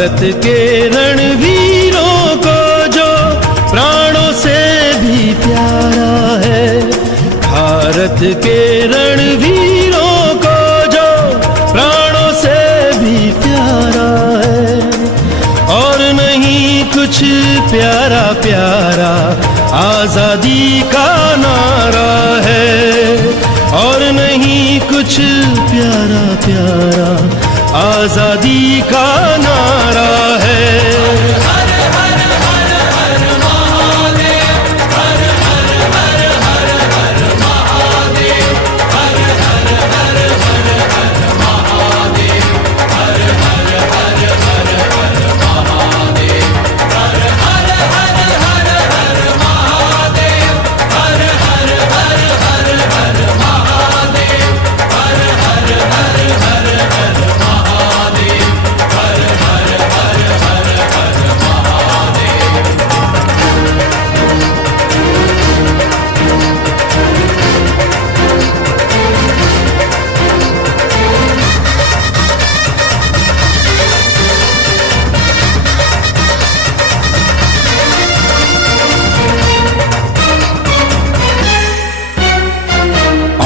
भारत के रणवीरों को जो प्राणों से भी प्यारा है, भारत के रणवीरों को जो प्राणों से भी प्यारा है। और नहीं कुछ प्यारा प्यारा आजादी का नारा है, और नहीं कुछ प्यारा प्यारा आजादी का नारा है।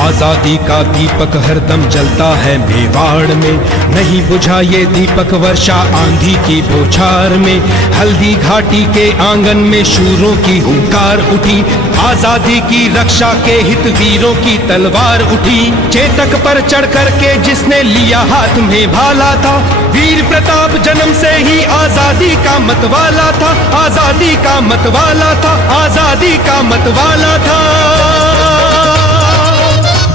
आजादी का दीपक हरदम जलता है मेवाड़ में, नहीं बुझा ये दीपक वर्षा आंधी की बौछार में। हल्दी घाटी के आंगन में शूरों की हुंकार उठी, आजादी की रक्षा के हित वीरों की तलवार उठी। चेतक पर चढ़ कर के जिसने लिया हाथ में भाला था, वीर प्रताप जन्म से ही आजादी का मतवाला था, आजादी का मतवाला था, आजादी का मतवाला था।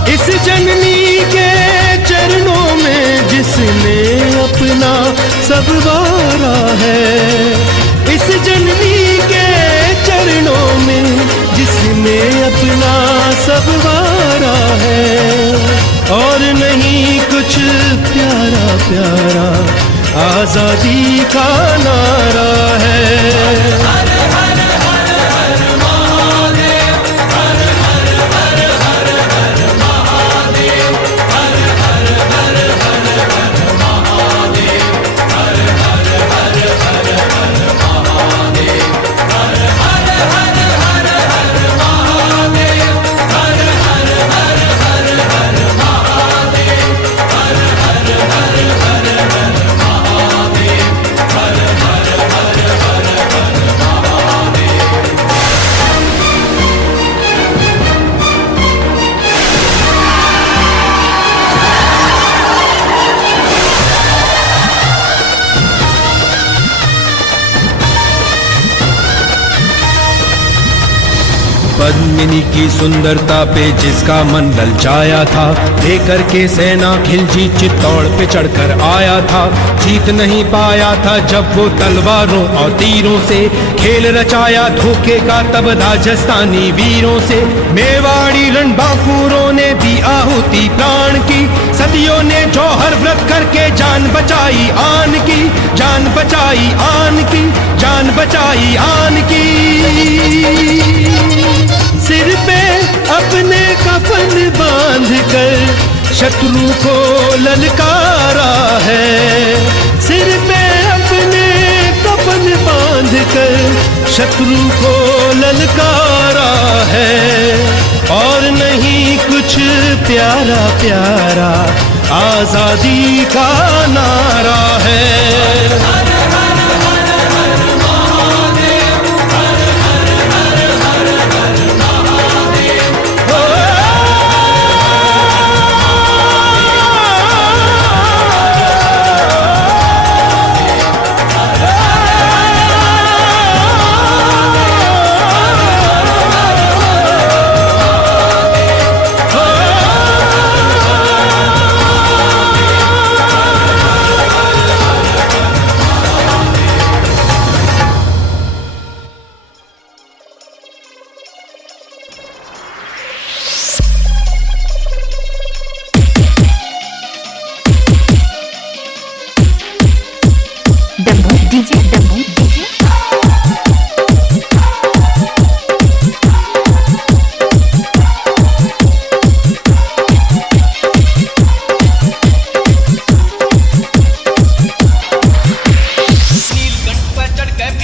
इस जननी के चरणों में जिसने अपना सब वारा है, इस जननी के चरणों में जिसने अपना सब वारा है। और नहीं कुछ प्यारा प्यारा आजादी का नारा है। पद्मिनी की सुंदरता पे जिसका मन ललचाया था, लेकर के सेना खिलजी चित्तौड़ पे चढ़कर आया था। जीत नहीं पाया था जब वो तलवारों और तीरों से, खेल रचाया धोखे का तब राजस्थानी वीरों से। मेवाड़ी रणबांकुरों ने दी आहुति प्राण की, सदियों ने जौहर व्रत करके जान बचाई आन की, जान बचाई आन की, जान बचाई आन की। सिर पे अपने कफन बांध कर शत्रु को ललकारा है, सिर पे अपने कफन बांध कर शत्रु को ललकारा है। और नहीं कुछ प्यारा प्यारा आजादी का नारा है।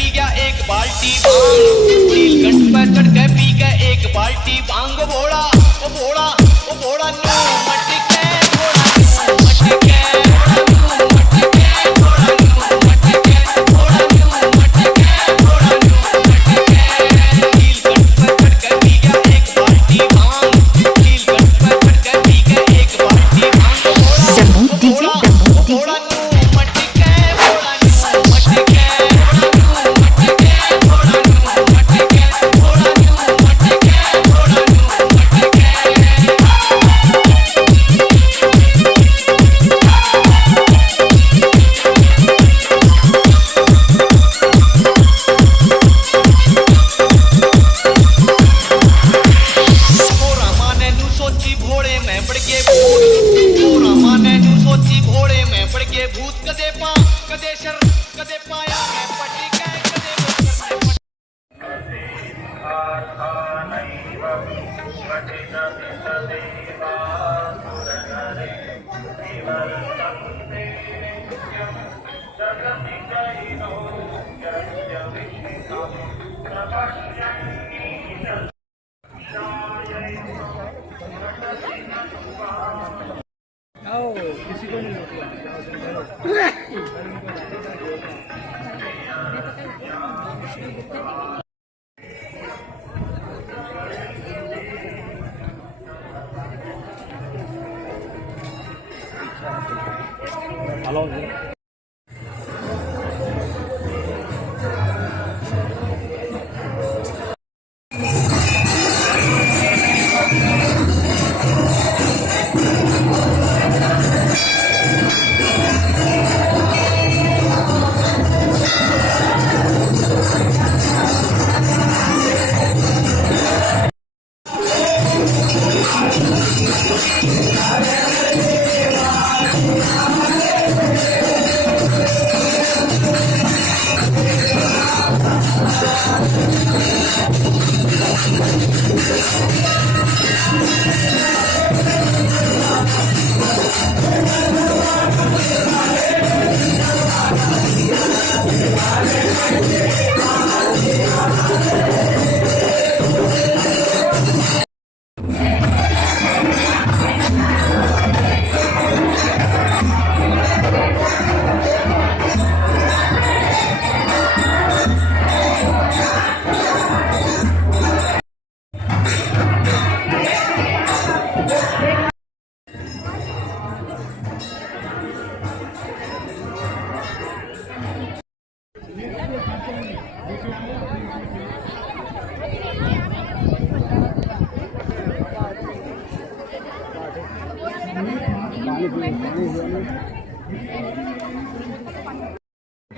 पी गया एक बाल्टी भांग, नीलकंठ पे चढ़ के पी गया एक बाल्टी भांग। भोला ओ भोला ओ भोला नू मटके, भोला नू मटके, भोला नू मटके, भोला नू मटके, भोला नू मटके, भोला नू मटके। नीलकंठ पे चढ़ के पी गया एक बाल्टी भांग, नीलकंठ पे चढ़ के पी गया एक बाल्टी भांग। भोला ओ भोला नू मटके, भोला नू मटके, भोला नू मटके, भोला नू मटके, भोला नू मटके, भोला नू मटके। मोरा माने नू सोची भोड़े में पड़ के भूत, मोरा माने नू सोची भोड़े में पड़ के भूत। कदे पा कदे शर कदे पाया मैं पटी के,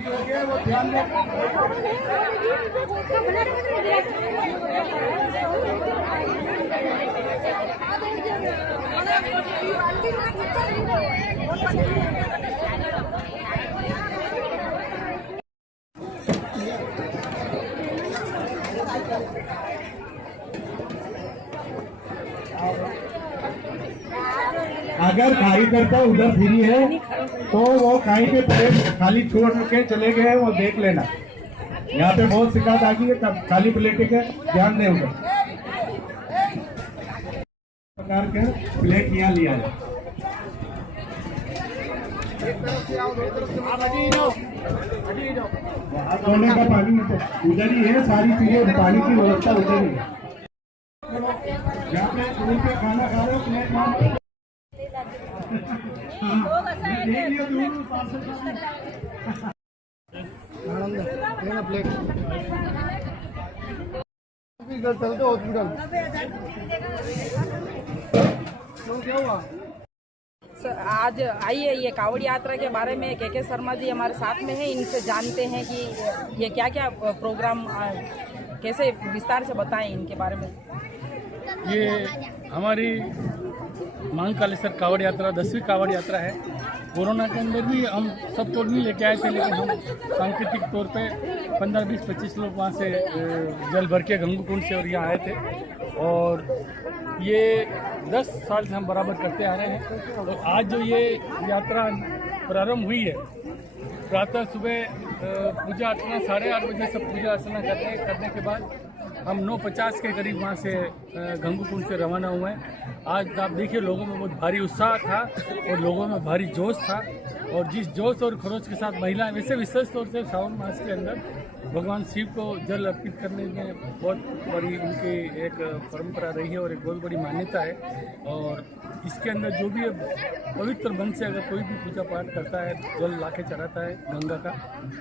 कदे वो शर में पटी। अगर कार्यकर्ता उधर फ्री है तो वो कहीं पे प्लेट खाली छोड़ के चले गए, वो देख लेना। यहाँ पे बहुत शिकायत आ गई है खाली प्लेट के, ध्यान दें उधर प्रकार के प्लेट यहाँ लिया है। हाथ धोने का पानी उधर ही है, सारी चीजें पानी की व्यवस्था उधर ही है। जहाँ पे स्कूल पे खाना खा रहे हो प्लेट मार चलते हॉस्पिटल क्या हुआ सर, आज आइए ये कावड़ यात्रा के बारे में के शर्मा जी हमारे साथ में है, इनसे जानते हैं कि ये क्या क्या प्रोग्राम कैसे विस्तार से बताएं इनके बारे में। ये हमारी महाकालेश्वर कावड़ यात्रा 10वीं कावड़ यात्रा है। कोरोना के अंदर भी हम सब तो नहीं लेके आए थे, लेकिन हम सांकेतिक तौर पे 15, 20, 25 लोग वहाँ से जल भर के गंगकुंड से और यहाँ आए थे। और ये 10 साल से हम बराबर करते आ रहे हैं। और आज जो ये यात्रा प्रारंभ हुई है, प्रातः सुबह पूजा अर्चना 8:30 बजे सब पूजा अर्चना करने के बाद हम 9:50 के करीब वहाँ से गंगूकुंड से रवाना हुए। आज आप देखिए लोगों में बहुत भारी उत्साह था और लोगों में भारी जोश था, और जिस जोश और खरोश के साथ महिलाएं, वैसे विशेष तौर से सावन मास के अंदर भगवान शिव को जल अर्पित करने में बहुत बड़ी उनकी एक परंपरा रही है और एक बहुत बड़ी मान्यता है। और इसके अंदर जो भी पवित्र मन से अगर कोई भी पूजा पाठ करता है, जल लाके चढ़ाता है गंगा का,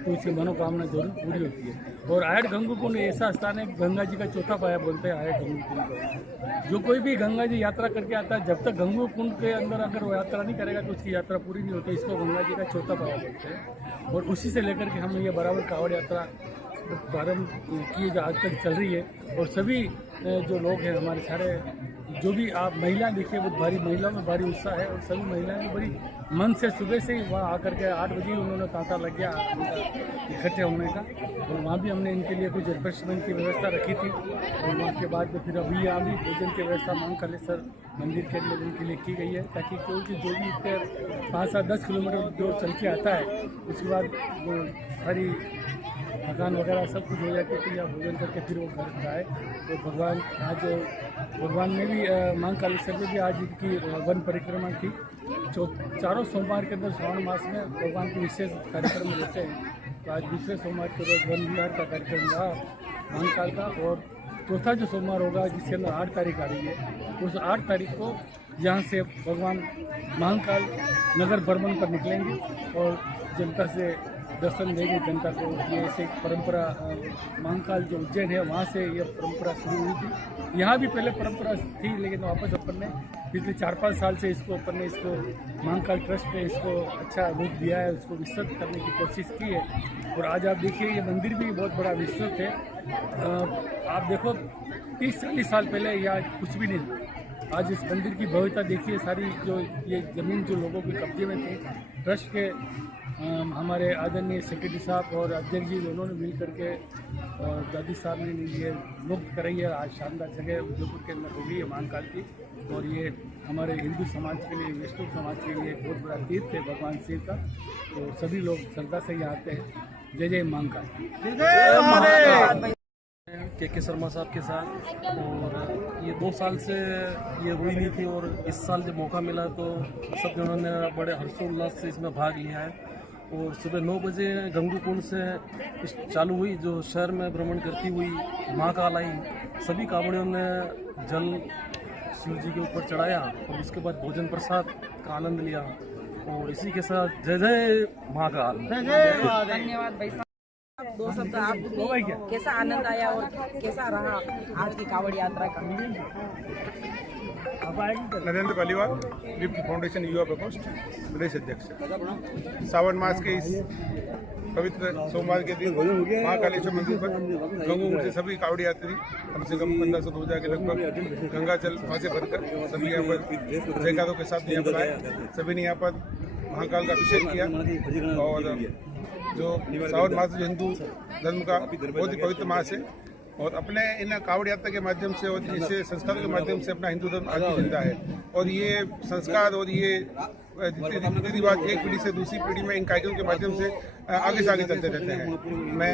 तो उसकी मनोकामना जरूर पूरी होती है। और आयड गंगूकुंड ऐसा स्थान है, गंगा जी का चौथा पाया बोलते हैं आयड गंगूकुंड को। जो कोई भी गंगा जी यात्रा करके आता है, जब तक गंगूकुंड के अंदर अगर वो यात्रा नहीं करेगा तो उसकी यात्रा पूरी नहीं होती। इसको गंगा जी का चौथा पाया बोलते हैं, और उसी से लेकर के हम ये बराबर कावड़ यात्रा प्रारंभ की जो आज तक चल रही है। और सभी जो लोग हैं हमारे सारे, जो भी आप महिलाएं देखिए, बहुत भारी महिलाओं में भारी उत्साह है, और सभी महिलाएं भी बड़ी मन से सुबह से ही वहाँ आकर के 8 बजे उन्होंने तांता लग गया इकट्ठे होने का। और वहाँ भी हमने इनके लिए कुछ रिफ्रेशमेंट की व्यवस्था रखी थी, और वहाँ के बाद में फिर अभी यहाँ भी भोजन की व्यवस्था महाकालेश्वर मंदिर के लिए उनके लिए की गई है, ताकि क्योंकि जो भी इतने 5-10 किलोमीटर जो चल के आता है, उसके बाद वो सारी थकान वगैरह सब कुछ हो जाती है, तो यहाँ भोजन करके फिर वो घर जाए। तो भगवान ने भी महाकालेश्वर में भी आज इनकी वन परिक्रमा की। चारों सोमवार के अंदर श्रावण मास में भगवान के विशेष कार्यक्रम रहते हैं। तो आज दूसरे सोमवार के रोज वन विहार का कार्यक्रम रहा महाकाल का, और चौथा जो सोमवार होगा जिसके अंदर 8 तारीख आ रही है, उस 8 तारीख को यहाँ से भगवान महाकाल नगर भ्रमण पर निकलेंगे और जनता से दर्शन देंगे जनता को। ये ऐसे परंपरा महाकाल जो उज्जैन है वहाँ से ये परंपरा शुरू हुई थी। यहाँ भी पहले परंपरा थी, लेकिन वापस अपन ने पिछले 4-5 साल से इसको महाकाल ट्रस्ट ने इसको अच्छा रूप दिया है, उसको विस्तृत करने की कोशिश की है। और आज आप देखिए ये मंदिर भी बहुत बड़ा विस्तृत है। आप देखो 30-40 साल पहले यहाँ कुछ भी नहीं था। आज इस मंदिर की भव्यता देखिए, सारी जो ये ज़मीन जो लोगों के कब्जे में थी, ट्रस्ट के हमारे आदरणीय सेक्रेटरी साहब और अध्यक्ष जी दोनों ने मिल करके और दादी साहब ने ये मुक्त कराई है। आज शानदार जगह उदयपुर के अंदर हो गई है महाकाल की, और ये हमारे हिंदू समाज के लिए, वैष्णव समाज के लिए बहुत बड़ा तीर्थ है भगवान शिव का। तो सभी लोग श्रद्धा से यहाँ आते हैं। जय जय महाकाल। के शर्मा साहब के साथ, और ये 2 साल से ये हुई नहीं थी, और इस साल जब मौका मिला तो सब जनों ने बड़े हर्षोल्लास से इसमें भाग लिया है। और सुबह 9 बजे गंगूकुंड से चालू हुई, जो शहर में भ्रमण करती हुई महाकाल आई। सभी कांवड़ियों ने जल शिव जी के ऊपर चढ़ाया, और उसके बाद भोजन प्रसाद का आनंद लिया। और इसी के साथ जय जय महाकाल। धन्यवाद भाई साहब। 2 शब्द आप कैसा आनंद आया और कैसा रहा आज की कावड़ यात्रा का? नरेंद्र पालीवाल, लिफ्ट फाउंडेशन युवा प्रकोष्ठ प्रदेश अध्यक्ष। सावन मास के इस पवित्र सोमवार के दिन महाकालेश्वर मंदिर पर गंगूकुंड से सभी कावड़ी यात्री कम से कम 1500-2000 के लगभग गंगा जल वहाँ से भरकर सभी यहाँ पर जयकारों के साथ यहाँ पर आए। सभी ने यहाँ पर महाकाल का अभिषेक किया, और जो सावन मास जो हिंदू धर्म का बहुत ही पवित्र मास है, और अपने इन कावड़ यात्रा के माध्यम से और इसे संस्कारों के माध्यम से अपना हिंदू धर्म आगे जिंदा है। और ये संस्कार और ये रीति रिवाज एक पीढ़ी से दूसरी पीढ़ी में इन कार्यक्रमों के माध्यम से आगे से आगे चलते रहते हैं। मैं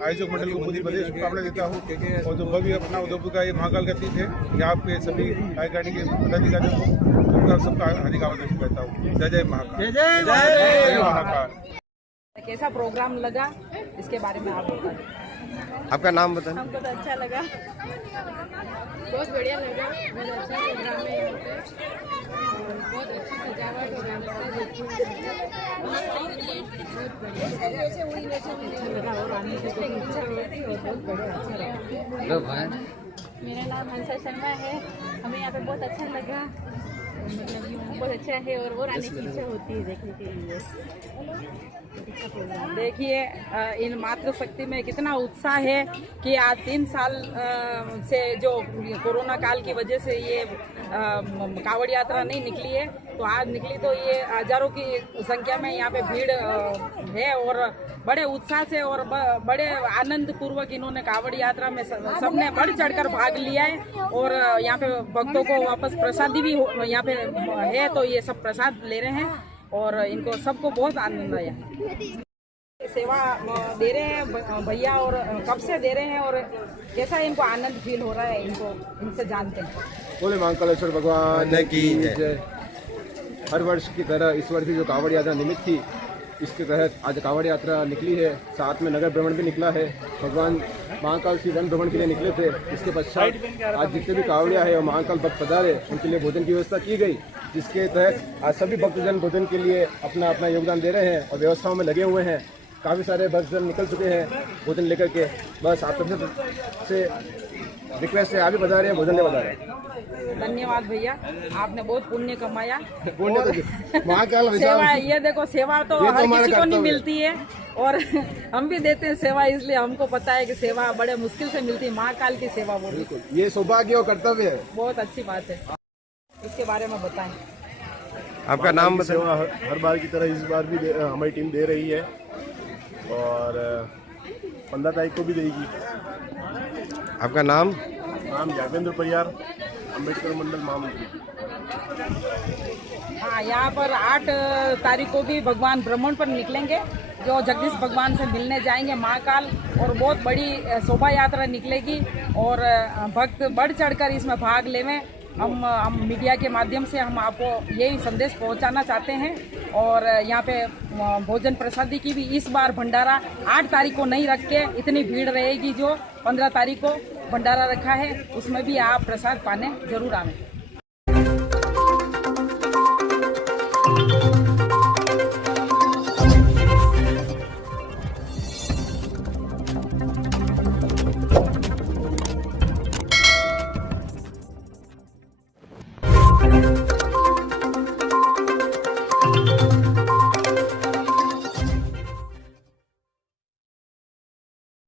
आयोजक मंडल को पूरी बधाई शुभकामनाएं देता हूँ। और जो भव्य अपना उदयपुर का ये महाकाल का तीर्थ है, यहाँ पे सभी कार्यकारिणी के पदाधिकारियों को उनका सबका हार्दिक आवाहन करता हूँ। जय जय महाकाल। जय महाकाल। कैसा प्रोग्राम लगा, इसके बारे में आप बताएं। आपका नाम बताएं। हमको तो अच्छा लगा, बहुत बढ़िया लगा, बहुत अच्छा प्रोग्राम है यहाँ पे, और बहुत अच्छी सजावट और व्यवस्था देखी बहुत बढ़िया और आने की इच्छा हो रही और बहुत बढ़िया अच्छा लगा। मेरा नाम हंसा शर्मा है। हमें यहाँ पे बहुत अच्छा लगा, मतलब बहुत अच्छा है और आने की इच्छा होती है देखने के लिए। देखिए इन मातृशक्ति में कितना उत्साह है कि आज 3 साल से जो कोरोना काल की वजह से ये कावड़ यात्रा नहीं निकली है, तो आज निकली तो ये हजारों की संख्या में यहाँ पे भीड़ है, और बड़े उत्साह से और बड़े आनंद पूर्वक इन्होंने कावड़ यात्रा में सबने बढ़ चढ़कर भाग लिया है। और यहाँ पे भक्तों को वापस प्रसादी भी यहाँ पे है, तो ये सब प्रसाद ले रहे हैं और इनको सबको बहुत आनंद आया। सेवा दे रहे हैं भैया, और कब से दे रहे हैं और कैसा इनको आनंद फील हो रहा है, इनसे जानते हैं। बोले महाकालेश्वर भगवान की जय। हर वर्ष की तरह इस वर्ष की जो कांवड़ यात्रा निमित्त थी, इसके तहत आज कांवड़ यात्रा निकली है, साथ में नगर भ्रमण भी निकला है। भगवान महाकाल श्री वन भ्रमण के लिए निकले थे। इसके पश्चात आज जितने भी कांवड़िया है और महाकाल भक्त पधारे, उनके लिए भोजन की व्यवस्था की गई, जिसके तहत आज सभी भक्तजन भोजन के लिए अपना अपना योगदान दे रहे हैं और व्यवस्थाओं में लगे हुए हैं। काफ़ी सारे भक्तजन निकल चुके हैं भोजन लेकर के। बस आप सबसे रिक्वेस्ट है, आगे बता रहे हैं, भोजन ले बता रहे हैं। धन्यवाद भैया, आपने बहुत पुण्य कमाया। महाकाल सेवा, ये देखो सेवा तो हर किसी को नहीं मिलती है, और हम भी देते हैं सेवा, इसलिए हमको पता है कि सेवा बड़े मुश्किल से मिलती है। महाकाल की सेवा बोली ये सौभाग्य और कर्तव्य है। बहुत अच्छी बात है, इसके बारे में बताएं। आपका नाम बताओ। हर बार की तरह इस बार भी हमारी टीम दे रही है और 15 तारीख को भी देगी। आपका नाम? यादवेंद्र परियार, अम्बेडकर मंडल महामंत्री। हाँ, यहाँ पर 8 तारीख को भी भगवान भ्रमण पर निकलेंगे, जो जगदीश भगवान से मिलने जाएंगे महाकाल, और बहुत बड़ी शोभा यात्रा निकलेगी और भक्त बढ़ चढ़कर इसमें भाग लेवें। हम मीडिया के माध्यम से हम आपको यही संदेश पहुंचाना चाहते हैं। और यहाँ पे भोजन प्रसादी की भी इस बार भंडारा 8 तारीख को नहीं रख के, इतनी भीड़ रहेगी जो 15 तारीख को भंडारा रखा है, उसमें भी आप प्रसाद पाने जरूर आवें।